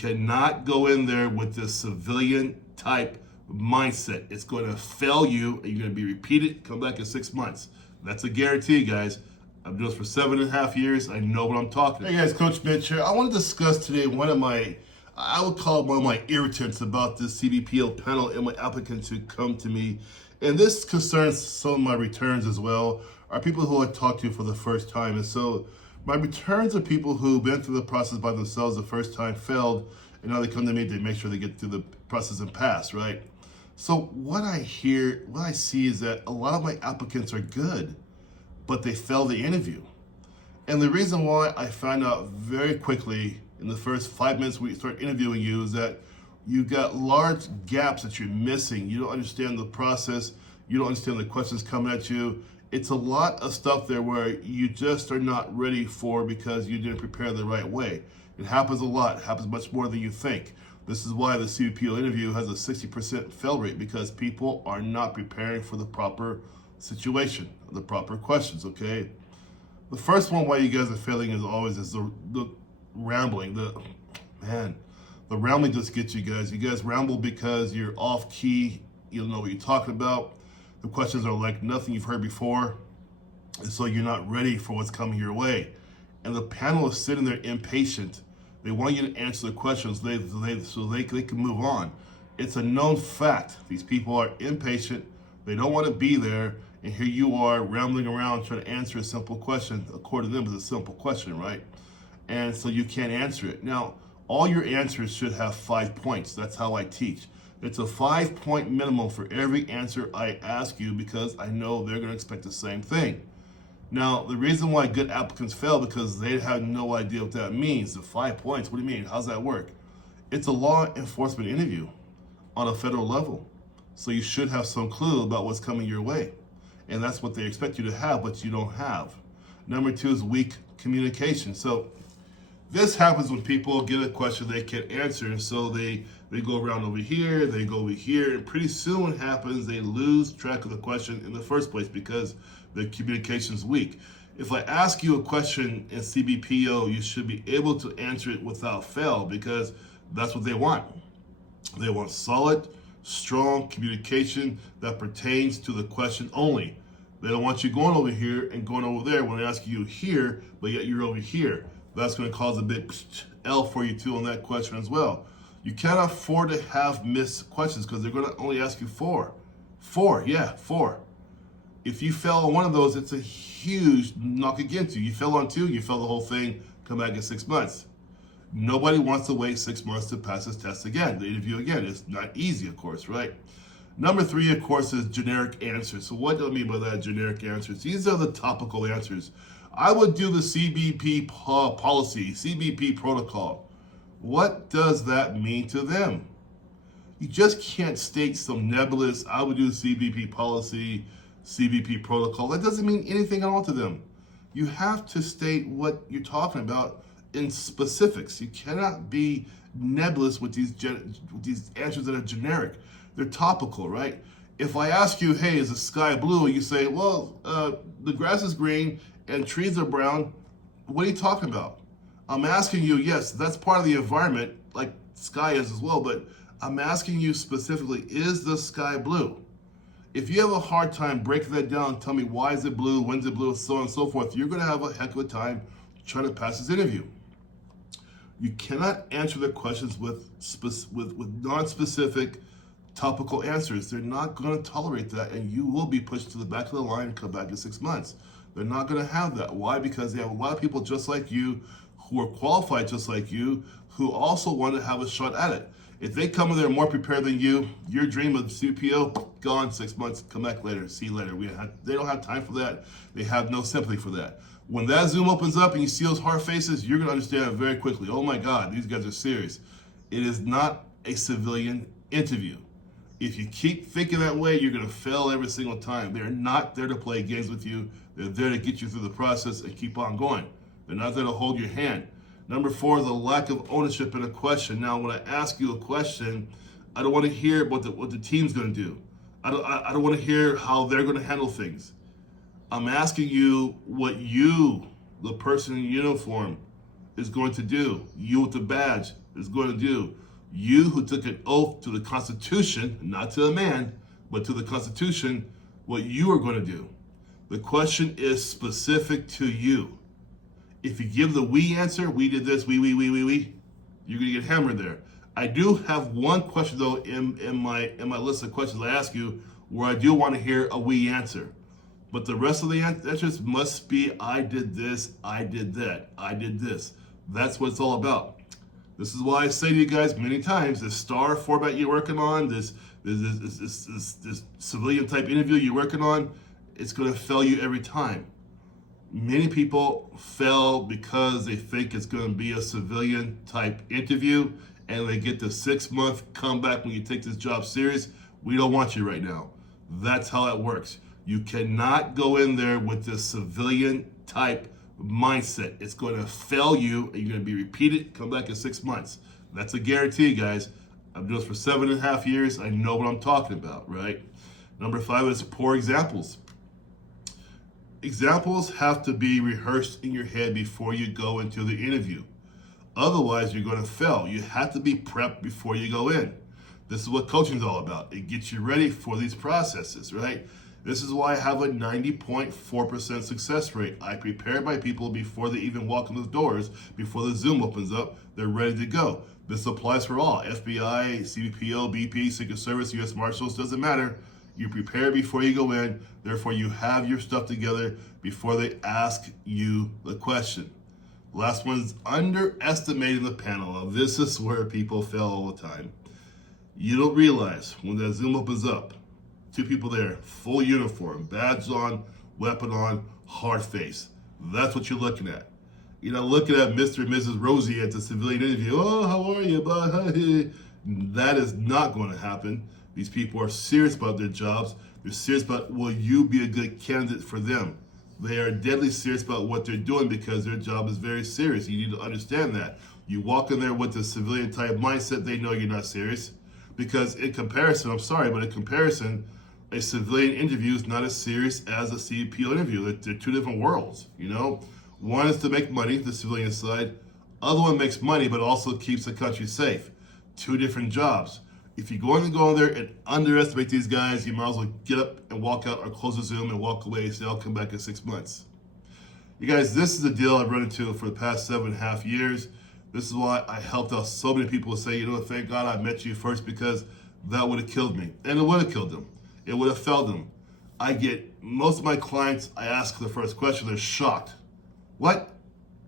cannot go in there with this civilian type mindset. It's going to fail you, and you're going to be repeated, come back in 6 months. That's a guarantee, guys. I've been doing this for 7.5 years. I know what I'm talking about. Hey guys, Coach Mitch here. I want to discuss today one of my, I would call it one of my irritants about this CBPO panel and my applicants who come to me. And this concerns some of my returns as well, are people who I talk to for the first time. And so my returns are people who've been through the process by themselves the first time, failed, and now they come to me, they make sure they get through the process and pass, right? So what I see is that a lot of my applicants are good, but they fail the interview. And the reason why I find out very quickly in the first 5 minutes we start interviewing you is that you've got large gaps that you're missing. You don't understand the process. You don't understand the questions coming at you. It's a lot of stuff there where you just are not ready for because you didn't prepare the right way. It happens a lot. It happens much more than you think. This is why the CBPO interview has a 60% fail rate, because people are not preparing for the proper situation, the proper questions, okay? The first one why you guys are failing is always the rambling. The rambling just gets you guys. You guys ramble because you're off key. You don't know what you're talking about. The questions are like nothing you've heard before. And so you're not ready for what's coming your way. And the panel is sitting there impatient. They want you to answer the questions so they can move on. It's a known fact. These people are impatient. They don't want to be there. And here you are rambling around trying to answer a simple question. According to them, it's a simple question, right? And so you can't answer it. Now, all your answers should have 5 points. That's how I teach. It's a 5-point minimum for every answer I ask you, because I know they're going to expect the same thing. Now, the reason why good applicants fail because they have no idea what that means. The 5 points, what do you mean? How's that work? It's a law enforcement interview on a federal level. So you should have some clue about what's coming your way. And that's what they expect you to have, but you don't have. Number 2 is weak communication. So this happens when people get a question they can't answer, and so they go around over here, they go over here, and pretty soon what happens, they lose track of the question in the first place because the communication is weak. If I ask you a question in CBPO, you should be able to answer it without fail, because that's what they want. They want solid, strong communication that pertains to the question only. They don't want you going over here and going over there when they ask you here, but yet you're over here. That's going to cause a big L for you too on that question as well. You cannot afford to have missed questions because they're going to only ask you 4. 4. If you fail on one of those, it's a huge knock against you. You fail on 2, you fail the whole thing, come back in 6 months. Nobody wants to wait 6 months to pass this test again, the interview again. It's not easy, of course, right? Number 3, of course, is generic answers. So what do I mean by that, generic answers? These are the topical answers. I would do the CBP policy, CBP protocol. What does that mean to them? You just can't state some nebulous, I would do CBP policy, CBP protocol. That doesn't mean anything at all to them. You have to state what you're talking about in specifics. You cannot be nebulous with these answers that are generic. They're topical, right? If I ask you, hey, is the sky blue? You say, well, the grass is green and trees are brown. What are you talking about? I'm asking you, yes, that's part of the environment, like sky is as well, but I'm asking you specifically, is the sky blue? If you have a hard time breaking that down, tell me why is it blue, when's it blue, so on and so forth, you're gonna have a heck of a time trying to pass this interview. You cannot answer the questions with non-specific topical answers. They're not gonna tolerate that, and you will be pushed to the back of the line and come back in 6 months. They're not gonna have that. Why? Because they have a lot of people just like you, who are qualified just like you, who also want to have a shot at it. If they come in there more prepared than you, your dream of CPO, gone 6 months, come back later, see you later. They don't have time for that. They have no sympathy for that. When that Zoom opens up and you see those hard faces, you're gonna understand very quickly, oh my God, these guys are serious. It is not a civilian interview. If you keep thinking that way, you're gonna fail every single time. They're not there to play games with you. They're there to get you through the process and keep on going. They're not there to hold your hand. Number 4, the lack of ownership in a question. Now, when I ask you a question, I don't want to hear what the team's going to do. I don't want to hear how they're going to handle things. I'm asking you what you, the person in uniform, is going to do. You with the badge is going to do. You who took an oath to the Constitution, not to a man, but to the Constitution, what you are going to do. The question is specific to you. If you give the we answer, we did this, we, you're going to get hammered there. I do have one question though in my list of questions I ask you where I do want to hear a we answer. But the rest of the answers must be I did this, I did that, I did this. That's what it's all about. This is why I say to you guys many times, this STAR format you're working on, this civilian type interview you're working on, it's going to fail you every time. Many people fail because they think it's going to be a civilian type interview and they get the 6-month comeback when you take this job serious. We don't want you right now. That's how it works. You cannot go in there with this civilian type mindset. It's going to fail you and you're going to be repeated, come back in 6 months. That's a guarantee, guys. I've done this for 7.5 years. I know what I'm talking about, right? Number 5 is poor examples. Examples have to be rehearsed in your head before you go into the interview. Otherwise, you're going to fail. You have to be prepped before you go in. This is what coaching is all about. It gets you ready for these processes, right? This is why I have a 90.4% success rate. I prepare my people before they even walk in the doors, before the Zoom opens up, they're ready to go. This applies for all, FBI, CBP, BP, Secret Service, U.S. Marshals, doesn't matter. You prepare before you go in, therefore you have your stuff together before they ask you the question. Last one is underestimating the panel. Now, this is where people fail all the time. You don't realize when that Zoom opens up, 2 people there, full uniform, badge on, weapon on, hard face. That's what you're looking at. You're not looking at Mr. and Mrs. Rosie at the civilian interview. Oh, how are you, bud? That is not going to happen. These people are serious about their jobs. They're serious about, will you be a good candidate for them? They are deadly serious about what they're doing because their job is very serious. You need to understand that. You walk in there with a civilian type mindset, they know you're not serious. Because in comparison, I'm sorry, but in comparison, a civilian interview is not as serious as a CBP interview. They're 2 different worlds, you know? One is to make money, the civilian side. Other one makes money, but also keeps the country safe. 2 different jobs. If you're going to go in there and underestimate these guys, you might as well get up and walk out or close the Zoom and walk away and say, I'll come back in 6 months. You guys, this is the deal I've run into for the past 7.5 years. This is why I helped out so many people say, you know, thank God I met you first because that would have killed me. And it would have killed them. It would have failed them. I get, most of my clients, I ask the first question, they're shocked. What?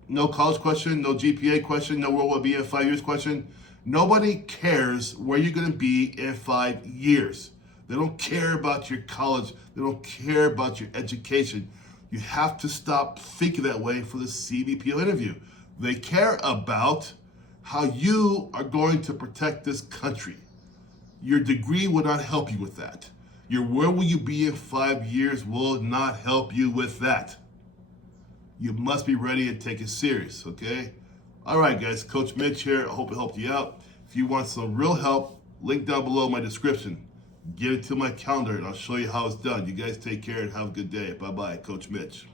No college question, no GPA question, no where will I be in 5 years question? Nobody cares where you're going to be in 5 years. They don't care about your college. They don't care about your education. You have to stop thinking that way for the CBP interview. They care about how you are going to protect this country. Your degree will not help you with that. Your where will you be in 5 years will not help you with that. You must be ready and take it serious, okay? All right, guys, Coach Mitch here. I hope it helped you out. If you want some real help, link down below in my description. Get it to my calendar, and I'll show you how it's done. You guys take care and have a good day. Bye-bye, Coach Mitch.